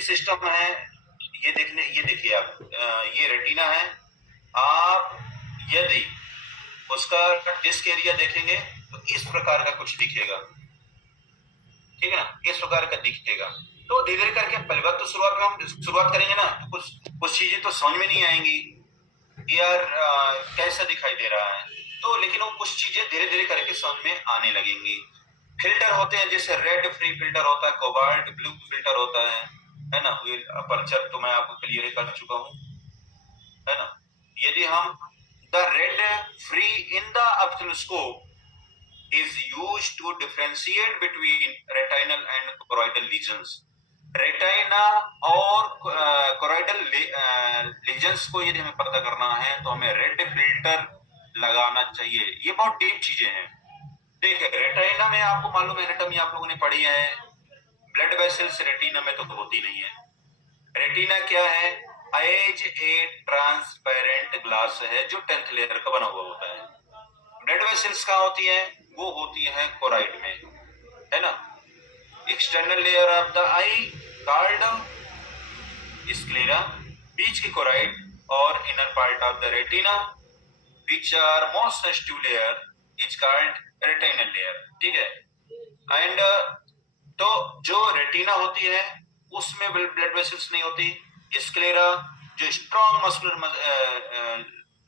Optic system है, ये देखिए आप, ये रेटिना है। आप यदि उसका डिस्क एरिया देखेंगे तो इस प्रकार का कुछ दिखेगा, ठीक है ना, इस प्रकार का दिखेगा। तो धीरे धीरे करके पहली बात तो शुरुआत करेंगे ना, तो कुछ चीजें तो समझ में नहीं आएंगी यार, कैसा दिखाई दे रहा है। तो लेकिन वो कुछ चीजें धीरे धीरे करके समझ में आने लगेंगी। फिल्टर होते हैं, जैसे रेड फ्री फिल्टर होता है, कोबाल्ट ब्लू फिल्टर होता है ना। अपर्चर तो मैं आपको क्लियर कर चुका हूँ, है ना। यदि हम the red free in the optoscope is used to differentiate between retinal and choroidal lesions. Retina और कोराइडल लीजन्स को यदि हमें पता करना है तो हमें रेड फिल्टर लगाना चाहिए। ये बहुत डीप चीजें हैं। देखिए, रेटाइना में आपको मालूम है, एनाटॉमी आप लोगों ने पढ़ी है, ब्लड वेसल्स रेटिना में तो होती नहीं है। रेटिना क्या है? एज ए ट्रांसपेरेंट ग्लास है जो 10th लेयर का बना हुआ होता है। ब्लड वेसल्स कहाँ होती है? वो होती है कोराइड में, है ना। External layer of the eye called sclera, बीच की कोराइड, और inner part of the retina which are most sensitive layer is called retinal layer, ठीक है। एंड तो जो रेटिना होती है उसमें ब्लड वेसल्स नहीं होती। स्क्लेरा जो स्ट्रॉन्ग मस्कुलर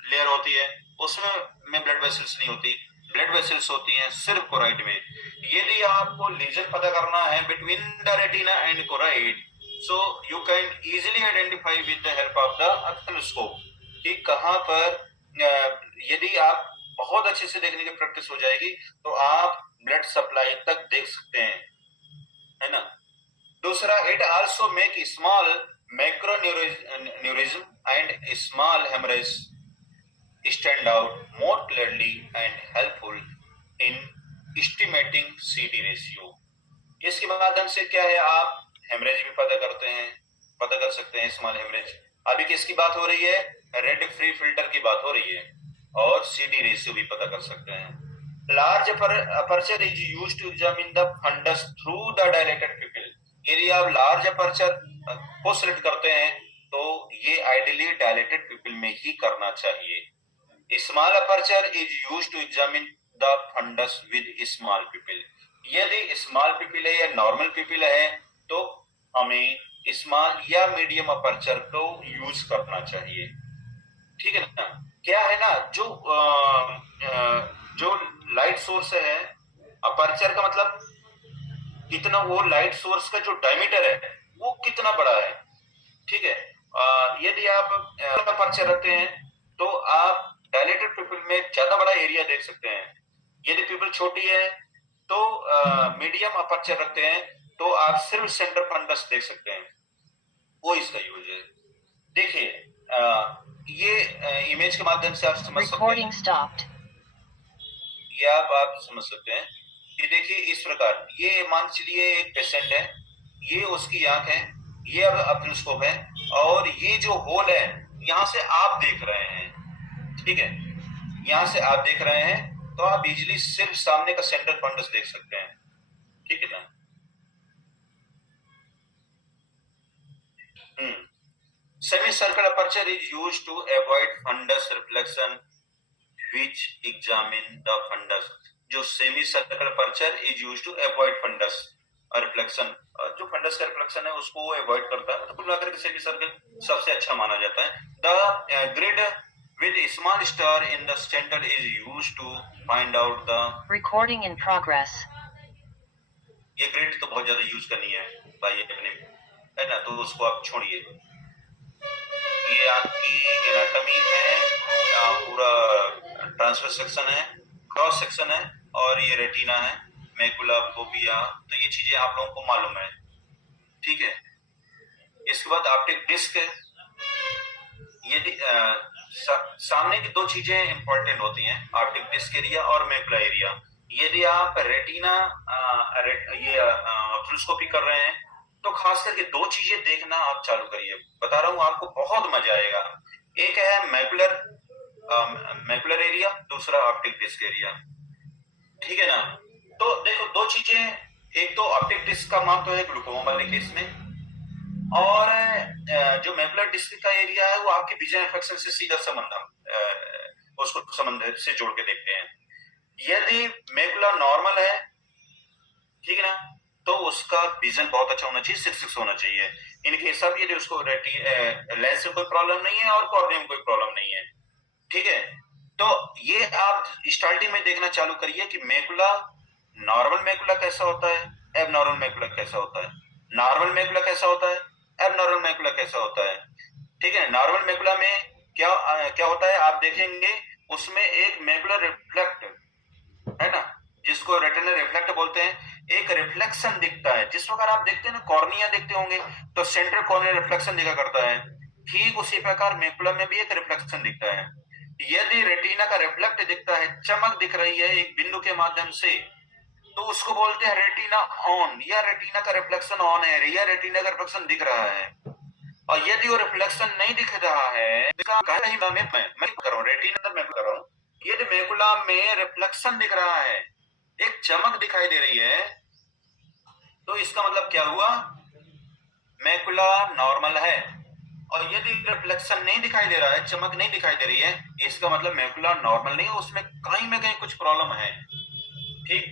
लेयर होती है उसमें ब्लड वेसल्स नहीं होती। ब्लड वेसल्स होती हैं सिर्फ कोराइड में। यदि आपको लीजन पता करना है between the retina and choroid, so you can easily identify with the help of the optoscope कि कहां पर, यदि आप बहुत अच्छे से देखने की प्रैक्टिस हो जाएगी तो आप ब्लड सप्लाई तक देख सकते हैं, है ना। दूसरा, it also make small macroaneurysm and small haemorrhage stand out more clearly and helpful in estimating CD ratio. इसके माध्यम से क्या है, आप हेमरेज भी पता कर सकते हैं, स्मॉल हेमरेज। अभी किसकी बात हो रही है? रेड फ्री फिल्टर की बात हो रही है, और CD रेशियो भी पता कर सकते हैं। Large aperture is used to examine the fundus through the dilated pupil. यदि आप लार्ज अपर्चर को सिलेक्ट करते हैं तो ये आइडियली डायलेटेड पिपल में ही करना चाहिए। Small aperture is used to examine the fundus with small pupil. यदि स्मॉल पिपल है या नॉर्मल पिपल है तो हमें स्मॉल या मीडियम अपर्चर को यूज करना चाहिए, ठीक है ना। क्या है ना, जो लाइट सोर्स है, अपर्चर का मतलब कितना, वो लाइट सोर्स का जो डायमीटर है वो कितना बड़ा है, ठीक है। यदि आप अपर्चर रखते हैं तो आप डायलेटेड पिपल में ज्यादा बड़ा एरिया देख सकते हैं। यदि पिपल छोटी है तो मीडियम अपर्चर रखते हैं तो आप सिर्फ सेंटर फंडस देख सकते हैं, वो इसका यूज है। देखिए, ये इमेज के माध्यम से आप समझ सकते हैं, ये आप समझ सकते हैं कि देखिए इस प्रकार, ये मान चलिए एक पेशेंट है, ये उसकी आंख है, ये अब ऑप्टोस्कोप है, और ये जो होल है यहां से आप देख रहे हैं, ठीक है, यहां से आप देख रहे हैं तो आप इजीली सिर्फ सामने का सेंटर फंडस देख सकते हैं, ठीक है ना। Semi circle aperture is used to avoid fundus reflection which examine the fundus. जो semi circle aperture is used to avoid fundus reflection, जो फंडस का रिफ्लेक्शन है उसको अवॉइड करता है, तो कुल मिलाकर के सेमी सर्कल सबसे अच्छा माना जाता है। The grid with a small star in the center is used to find out the recording in progress। ये ग्रिड तो बहुत ज्यादा यूज करनी है भाई अपने, है ना, तो उसको आप छोड़िए। ये आपकी एनाटॉमी है, पूरा ट्रांसवर्स सेक्शन है, क्रॉस सेक्शन है, और ये रेटिना है, मैकुला, फोबिया, तो ये चीजें आप लोगों को मालूम है, ठीक है। इसके बाद ऑप्टिक डिस्क, यदि सामने की दो चीजें इंपॉर्टेंट होती हैं, ऑप्टिक डिस्क एरिया और मैकुला एरिया। यदि आप रेटिना ये ऑप्टोस्कोपी कर रहे हैं तो खास करके दो चीजें देखना आप चालू करिए, बता रहा हूं आपको बहुत मजा आएगा। एक है मैकुलर एरिया, दूसरा ऑप्टिक डिस्क एरिया, ठीक है ना। तो देखो दो चीजें, एक तो ऑप्टिक डिस्क का मान तो है ग्लूकोमा वाले केस में, और जो मेकुलर डिस्क का एरिया है वो आपके विजन इन्फेक्शन से सीधा उसको संबंध से जोड़ के देखते हैं। यदि मेकुला नॉर्मल है, ठीक है ना, तो उसका विजन बहुत अच्छा होना चाहिए, 6 होना चाहिए। इनके सब यदि उसको लेंस में कोई प्रॉब्लम नहीं है और कॉर्निया में कोई प्रॉब्लम नहीं है, ठीक है। तो ये आप स्टार्टिंग में देखना चालू करिए कि मेकुला नॉर्मल मेकुला कैसा होता है, एबनॉर्मल मेकुला कैसा होता है, नॉर्मल मेकुला कैसा होता है, एबनॉर्मल मेकुला कैसा होता है, ठीक है। नॉर्मल मेकुला में क्या होता है आप देखेंगे, उसमें एक मेकुलर रिफ्लेक्ट है ना, जिसको रेटिनल रिफ्लेक्ट बोलते हैं, एक रिफ्लेक्शन दिखता है। जिस प्रकार आप देखते हैं ना कॉर्निया देखते होंगे तो सेंट्रल कॉर्नियल रिफ्लेक्शन दिखा करता है, ठीक उसी प्रकार मेकुलम में भी एक रिफ्लेक्शन दिखता है। यदि रेटिना का रिफ्लेक्ट दिखता है, चमक दिख रही है एक बिंदु के माध्यम से, तो उसको बोलते हैं रेटिना ऑन, या रेटिना का रिफ्लेक्शन ऑन है, या रेटिना का रिफ्लेक्शन दिख रहा है। और यदि वो रिफ्लेक्शन नहीं दिख रहा है, मैं कर रहा हूँ रेटिना में कर रहा हूँ, यदि मेकुला में रिफ्लेक्शन दिख रहा है, एक चमक दिखाई दे रही है, तो इसका मतलब क्या हुआ, मैकुला नॉर्मल है। और यदि रिफ्लेक्शन नहीं दिखाई दे रहा है, चमक नहीं दिखाई दे रही है, इसका मतलब मैकुला नॉर्मल नहीं है, उसमें कहीं ना कहीं कुछ प्रॉब्लम है, ठीक।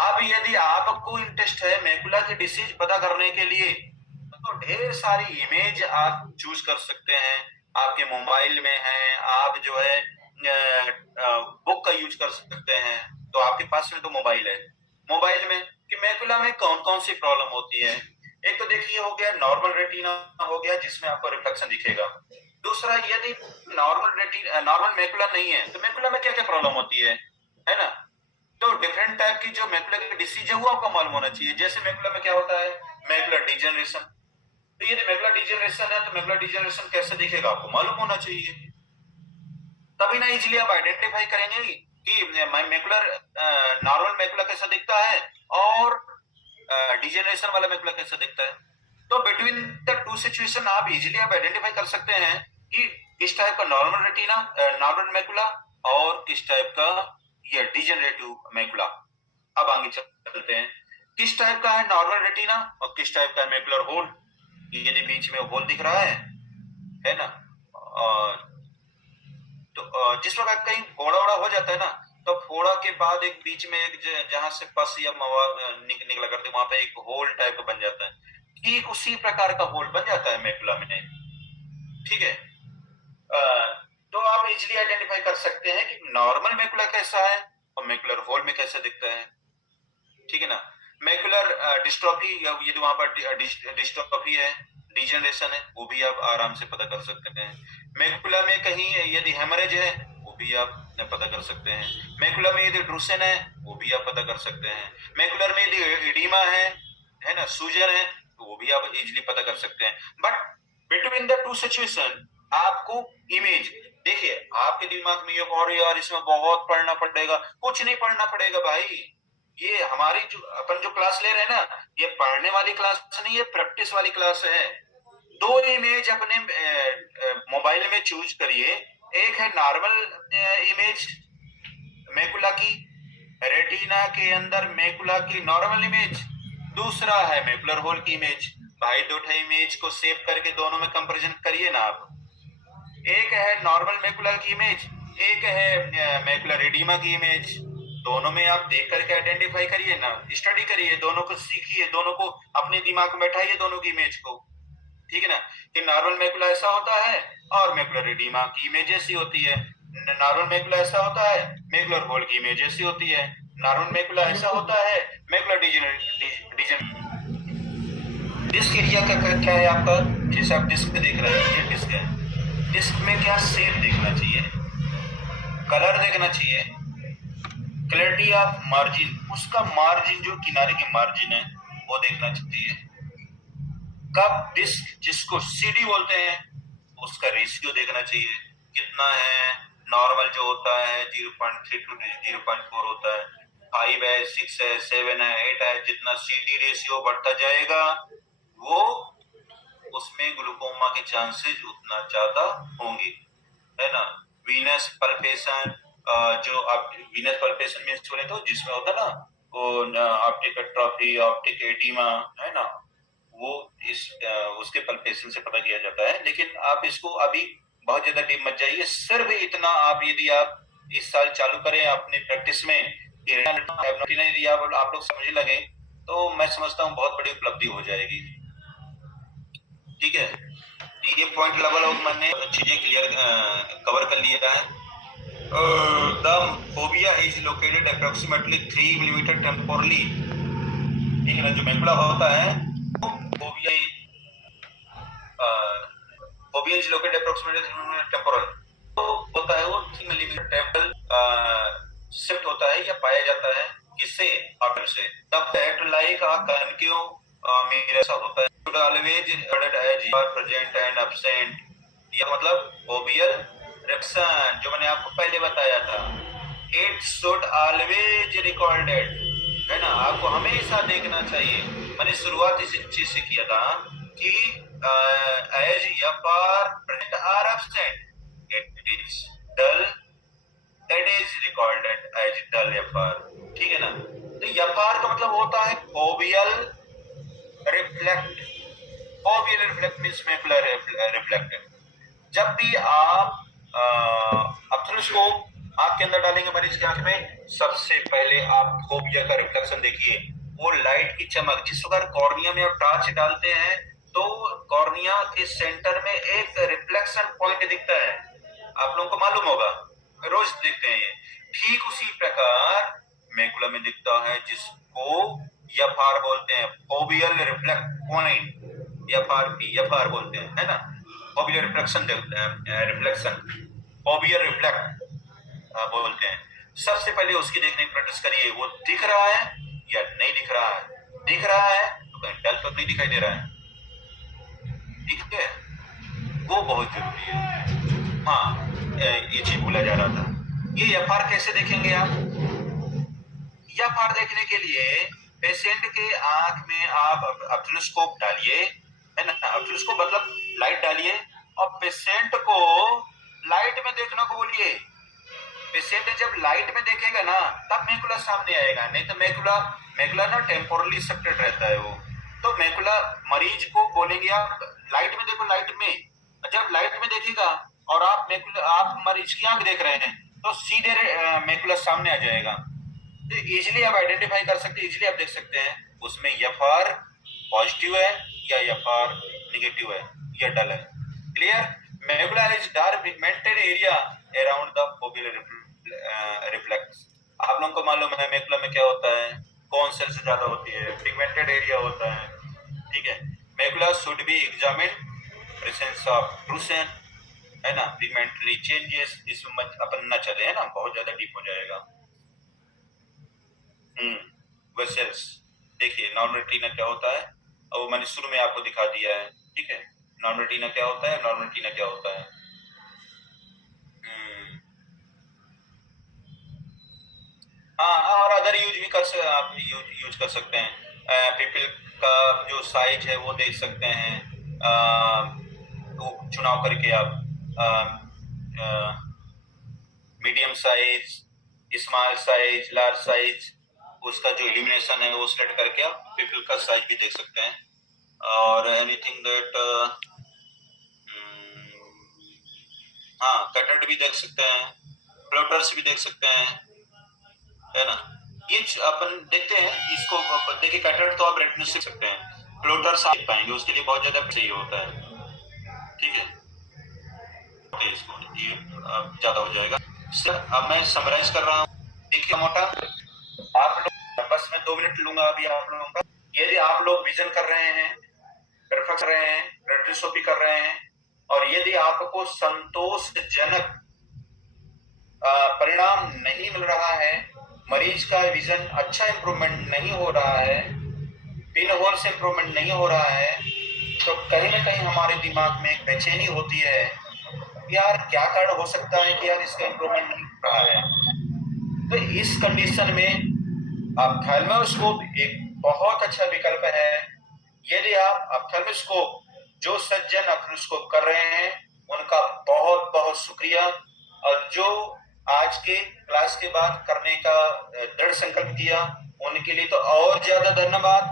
अब यदि आपको इंटरेस्ट है मैकुला की डिसीज पता करने के लिए, तो ढेर सारी इमेज आप चूज कर सकते हैं, आपके मोबाइल में है, आप जो है बुक का यूज कर सकते हैं। तो आपके पास में तो मोबाइल है, मोबाइल में कि मैकुला में कौन कौन सी प्रॉब्लम होती है। एक तो देखिए हो गया नॉर्मल रेटिना, हो गया जिसमें आपको रिफ्लेक्शन दिखेगा। दूसरा, यदि नॉर्मल मैकुला नहीं है, तो मैकुला में क्या क्या प्रॉब्लम होती है ना। तो डिफरेंट टाइप की जो मैकुलर की डिसीज है वो आपको मालूम होना चाहिए। जैसे मैकुलर में क्या होता है, मैकुलर डिजेनरेशन, तो ये मैकुलर डिजेनरेशन है, तो मैकुलर डिजेनरेशन कैसे दिखेगा आपको मालूम होना चाहिए, तभी ना इजीली आप आइडेंटिफाई करेंगे कि मैकुलर नॉर्मल मैकुलर कैसा दिखता है और डिजेनरेशन वाला मैकुलर कैसा दिखता है। तो बिटवीन द टू सिचुएशन आप इजीली आप आइडेंटिफाई कर सकते हैं कि किस टाइप का नॉर्मल रेटिना नॉर्मल मैकुला और किस टाइप का ये डिजेनरेटिव मैकुला। अब आगे चलते हैं, किस टाइप का है नॉर्मल रेटिना और किस टाइप का मैकुलर होल। यदि बीच में होल दिख रहा है ना, और तो जिस प्रकार कहीं फोड़ा वोड़ा हो जाता है ना, तो फोड़ा के बाद एक बीच में एक जहां से पस या निकला करते वहां पे एक होल टाइप का बन जाता है, ठीक उसी प्रकार का होल बन जाता है मैकुला में, ठीक है। तो आप इजीली आइडेंटिफाई कर सकते हैं कि नॉर्मल मैकुला कैसा है और मैकुलर होल में कैसे दिखता है, ठीक है ना। मैकुलर डिस्ट्रॉफी, यदि वहां पर डिस्ट्रॉफी है, डिजेनरेशन है, वो भी आप आराम से पता कर सकते हैं। मैकुला में कहीं यदि हेमरेज है, वो भी आप पता कर सकते हैं। मैकुला में यदि ड्रूसन है, वो भी आप पता कर सकते हैं। मैकुलर में यदि एडिमा है ना, सूजन है, तो वो भी आप इजीली पता कर सकते हैं। But between the two situation आपको इमेज देखिए, आपके दिमाग में ये और यार इसमें बहुत पढ़ना पड़ेगा, कुछ नहीं पढ़ना पड़ेगा भाई। ये हमारी जो अपन जो क्लास ले रहे हैं ना, ये पढ़ने वाली क्लास नहीं है, प्रैक्टिस वाली क्लास है। दो इमेज अपने मोबाइल में चूज करिए, एक है नॉर्मल इमेज मैकुला की, रेटिना के अंदर मैकुला की नॉर्मल इमेज, दूसरा है मैकुलर होल की इमेज। भाई दो इमेज को सेव करके दोनों में कंपैरिजन करिए ना आप। एक है नॉर्मल मैकुलर की इमेज, एक है मैकुलर एडिमा की इमेज। दोनों में आप देख करके आइडेंटिफाई करिए ना, स्टडी करिए, दोनों को सीखिए, दोनों को अपने दिमाग में बैठाइए, दोनों की इमेज को, ठीक है ना। कि नॉर्मल मैकुला ऐसा होता है और मैकुलर एडिमा की इमेज ऐसी होती है। नॉर्मल मैकुला ऐसा होता है, मैकुलर होल की इमेज ऐसी होती है। नॉर्मल मैकुला ऐसा होता है, मैकुलर डिस्क एरिया का क्या है आपका, जैसे आप डिस्क पे देख रहे हैं, ये डिस्क है, डिस्क में क्या शेप देखना चाहिए, कलर देखना चाहिए, क्लैरिटी ऑफ मार्जिन, उसका मार्जिन जो किनारे के मार्जिन है वो देखना चाहिए। कब डिस्क जिसको सीडी बोलते हैं उसका रेशियो देखना चाहिए कितना है। नॉर्मल जो होता है 0.3 to 0.4 होता है, 5 है, 6 है, 7 है, 8 है, जितना सीडी रेशियो बढ़ता जाएगा वो उसमें ग्लूकोमा के चांसेस उतना ज्यादा होंगे, है ना। वीनस पल्पेशन, जो आप वीनस पल्पेशन में बोले तो जिसमें होता है ना वो ऑप्टिक एट्रोफी, ऑप्टिक एडिमा, है ना, वो इस उसके पल्पेशन से पता किया जाता है। लेकिन आप इसको अभी बहुत ज्यादा डीप मत जाइए, सिर्फ इतना आप यदि आप इस साल चालू करें अपनी प्रैक्टिस में, यदि आप लोग समझने लगे तो मैं समझता हूँ बहुत बड़ी उपलब्धि हो जाएगी। ठीक है, ये पॉइंट लेवल और मैंने चीजें क्लियर कवर कर लिया है। The phobia is located approximately 3 millimetre temporarily. ठीक है ना, जो मैकुला होता है phobia phobia is located approximately 3 millimetre temporal, तो होता है वो 3 मिलीमीटर टेम्पोरल शिफ्ट होता है या पाया जाता है, किससे? ऑर्डर से। तब फैक्ट लाइक कनक्यू मेरा ऐसा होता है should always regarded as you are present and absent। यह मतलब फोबियल रिएक्शन जो मैंने आपको पहले बताया था, it should always recorded, है ना, आपको हमेशा देखना चाहिए। मैंने शुरुआत इस चीज से किया था कि as you are present or absent it is dull, that is recorded as dull FR। ठीक है ना, तो FR का मतलब होता है foveal reflect. Foveal reflect means macular reflect. जब भी आप ऑप्थेल्मोस्कोप आंख के अंदर डालेंगे मरीज की आंख में, सबसे पहले आप फोबिया का रिफ्लेक्शन देखिए। वो लाइट की चमक, जिस प्रकार कॉर्निया में आप टॉर्च डालते हैं तो कॉर्निया के सेंटर में एक रिफ्लेक्शन पॉइंट दिखता है, आप लोगों को मालूम होगा, रोज देखते हैं ये। ठीक उसी प्रकार मैकुला में दिखता है, जिसको एफआर बोलते हैं, फोबियल रिफ्लेक्ट पॉइंट, एफआर बोलते हैं, है ना, फोबियल रिफ्लेक्शन फोबियल रिफ्लेक्ट बोलते हैं। सबसे पहले उसकी देखने की प्रैक्टिस करिए, वो दिख रहा है या नहीं दिख रहा है। दिख रहा है तो कहीं डल तो नहीं दिखाई दे रहा है, ठीक है, वो बहुत जरूरी है। हाँ, ये चीज भूला जा रहा था। ये एफआर कैसे देखेंगे आप? एफआर देखने के लिए पेशेंट के आंख में आप ऑप्थेल्मोस्कोप डालिए, है ना, ऑप्थेल्मोस्कोप मतलब लाइट डालिए और पेशेंट को लाइट में देखने को बोलिए। पेशेंट जब लाइट में देखेगा ना तब मैकुला सामने आएगा, नहीं तो मैकुला ना टेम्पोरली सब्टेड रहता है वो। तो मैकुला मरीज को बोलेंगे आप लाइट में देखो, लाइट में। जब लाइट में देखेगा और आप मरीज की आंख देख रहे हैं तो सीधे मैकुला सामने आ जाएगा। तो इजीली आप आइडेंटिफाई कर सकते हैं, इजीली आप देख सकते हैं उसमें एफआर पॉजिटिव है या एफआर नेगेटिव है या डल है। Clear? Macula is dark pigmented area around the foveal reflex. आप लोगों को मालूम है मैकुला में क्या होता है, कौन सेल से ज्यादा होती है, पिगमेंटेड एरिया होता है। ठीक है, macula should be examined presence of drusen, है ना, पिगमेंटरी चेंजेस, इसमें अपन न चले, है ना, बहुत ज्यादा डीप हो जाएगा। वेसल्स देखिए, नॉर्मल रेटिना क्या होता है, और वो मैंने शुरू में आपको दिखा दिया है। ठीक है, नॉर्मल रेटिना क्या होता है, नॉर्मल रेटिना क्या होता है। हाँ, और अदर यूज भी आप यूज कर सकते हैं। पीपल का जो साइज है वो देख सकते हैं, तो चुनाव करके आप medium size, small size, large size, उसका जो इल्यूमिनेशन है वो सिलेक्ट करके आप पीपल का साइज भी देख सकते हैं। और एनीथिंग दैट, हाँ, कैटरेक्ट भी देख सकते हैं, फ्लोटर्स भी देख सकते हैं, है ना। ये अपन देखते हैं, इसको देखिए, कैटरेक्ट तो आप रेटिना से देख सकते हैं, फ्लोटर्स आप देख पाएंगे, उसके लिए बहुत ज्यादा चाहिए होता है। ठीक है, तो इसको ये ज्यादा हो जाएगा। अब मैं समराइज कर रहा हूँ, देखिए मोटा, आप लोग बस मैं 2 मिनट लूंगा अभी आप लोगों का। यदि आप लोग विजन कर रहे हैं, रिफ्लेक्स कर रहे हैं, रेटिनोस्कोपी कर रहे हैं, और यदि आपको संतोषजनक परिणाम नहीं मिल रहा है, मरीज का विजन अच्छा इंप्रूवमेंट नहीं हो रहा है, पिन होल से इंप्रूवमेंट नहीं हो रहा है, तो कहीं ना कहीं हमारे दिमाग में एक बेचैनी होती है, यार क्या कारण हो सकता है कि यार इसका इंप्रूवमेंट नहीं हो रहा है। तो इस कंडीशन में ऑप्थेल्मोस्कोप एक बहुत अच्छा विकल्प है। यदि आप ऑप्थेल्मोस्कोप, जो सज्जन ऑप्थेल्मोस्कोप कर रहे हैं उनका बहुत बहुत शुक्रिया, और जो आज के क्लास के बाद करने का दृढ़ संकल्प किया उनके लिए तो और ज्यादा धन्यवाद।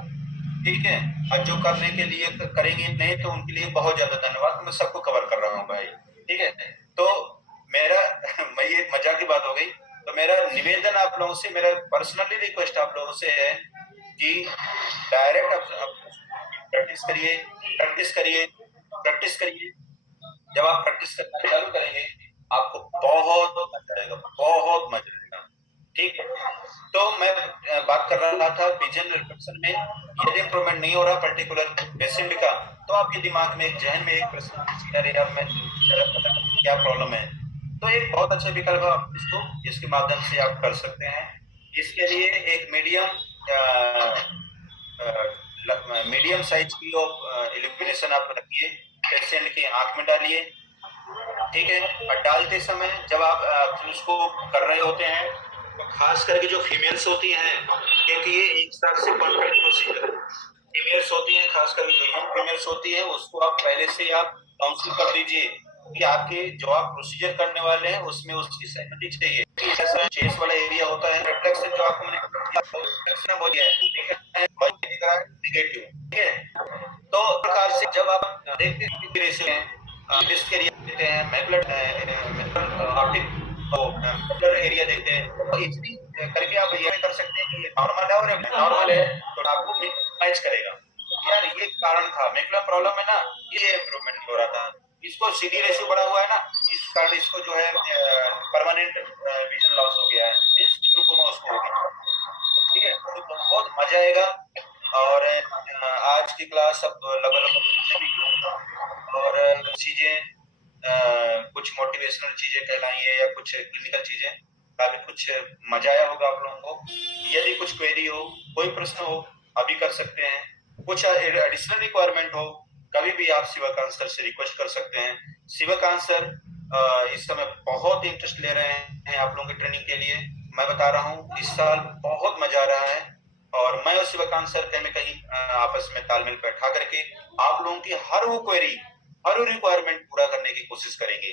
ठीक है, आज जो करने के लिए करेंगे नहीं तो उनके लिए बहुत ज्यादा धन्यवाद। तो मैं सबको कवर कर रहा हूँ भाई, ठीक है। तो मेरा मैं ये मजाक की बात हो गई। तो मेरा निवेदन आप लोगों से, मेरा पर्सनली रिक्वेस्ट आप लोगों से है कि डायरेक्ट प्रैक्टिस करिए, प्रैक्टिस करिए, प्रैक्टिस करिए। जब आप प्रैक्टिस करना चालू करेंगे आपको बहुत मजा आएगा, बहुत मजा आएगा, ठीक है। तो मैं बात कर रहा था विजन रिफ्लेक्शन में यदि इंप्रूवमेंट नहीं हो रहा पर्टिकुलर पेशेंट का, तो आपके दिमाग में एक जहन में एक प्रश्न, अरे यार मैं क्या प्रॉब्लम है। तो एक बहुत अच्छा विकल्प है, आप इसको इसके माध्यम से आप कर सकते हैं। इसके लिए एक मीडियम साइज की इल्यूमिनेशन आप रखिए, पेशेंट की आंख में डालिए, ठीक है। और डालते समय जब आप उसको कर रहे होते हैं तो खास करके जो फीमेल्स होती हैं, क्योंकि ये एक साथ से कॉन्ट्रैक्ट प्रोसीजर है, फीमेल्स होती हैं, खास करके जो यंग फीमेल्स होती है उसको आप पहले से आप काउंसिल कर दीजिए कि आपके जो आप प्रोसीजर करने वाले हैं उसमें उसकी सहमति चाहिए। जैसा चेस्ट वाला एरिया होता है, रिफ्लेक्शन जो आपको मैंने रिफ्लेक्शन हो गया है, ठीक है, नेगेटिव, ठीक है। तो प्रकार से जब आप देखते हैं डिस्क एरिया देखते हैं, मैकुलर ऑप्टिक एरिया देखते हैं, तो इतनी करके आप ये कर सकते हैं कि ये नॉर्मल है और नॉर्मल है तो आपको मैच करेगा। यार ये कारण था, मैकुलर प्रॉब्लम है ना, ये इम्प्रूवमेंट नहीं हो रहा था, इसको सीडी रेशियो बढ़ा हुआ है ना, इस कारण इसको जो है परमानेंट विजन लॉस हो गया है, इस ग्लूकोमा उसको हो गया, ठीक है। तो बहुत मजा आएगा। और आज की क्लास अब लगभग और चीजें कुछ मोटिवेशनल चीजें कहलाई है या कुछ क्लिनिकल चीजें, काफी कुछ मजा आया होगा आप लोगों को। यदि कुछ क्वेरी हो, कोई प्रश्न हो, अभी कर सकते हैं। कुछ एडिशनल रिक्वायरमेंट हो, कभी भी आप शिवकांत सर से रिक्वेस्ट कर सकते हैं। शिवकांत सर इस समय बहुत इंटरेस्ट ले रहे हैं आप लोगों की ट्रेनिंग के लिए। मैं बता रहा हूँ इस साल बहुत मजा आ रहा है, और मैं और शिवकांत सर कहीं न कहीं आपस में तालमेल बैठा करके आप लोगों की हर वो क्वेरी, हर वो रिक्वायरमेंट पूरा करने की कोशिश करेंगे।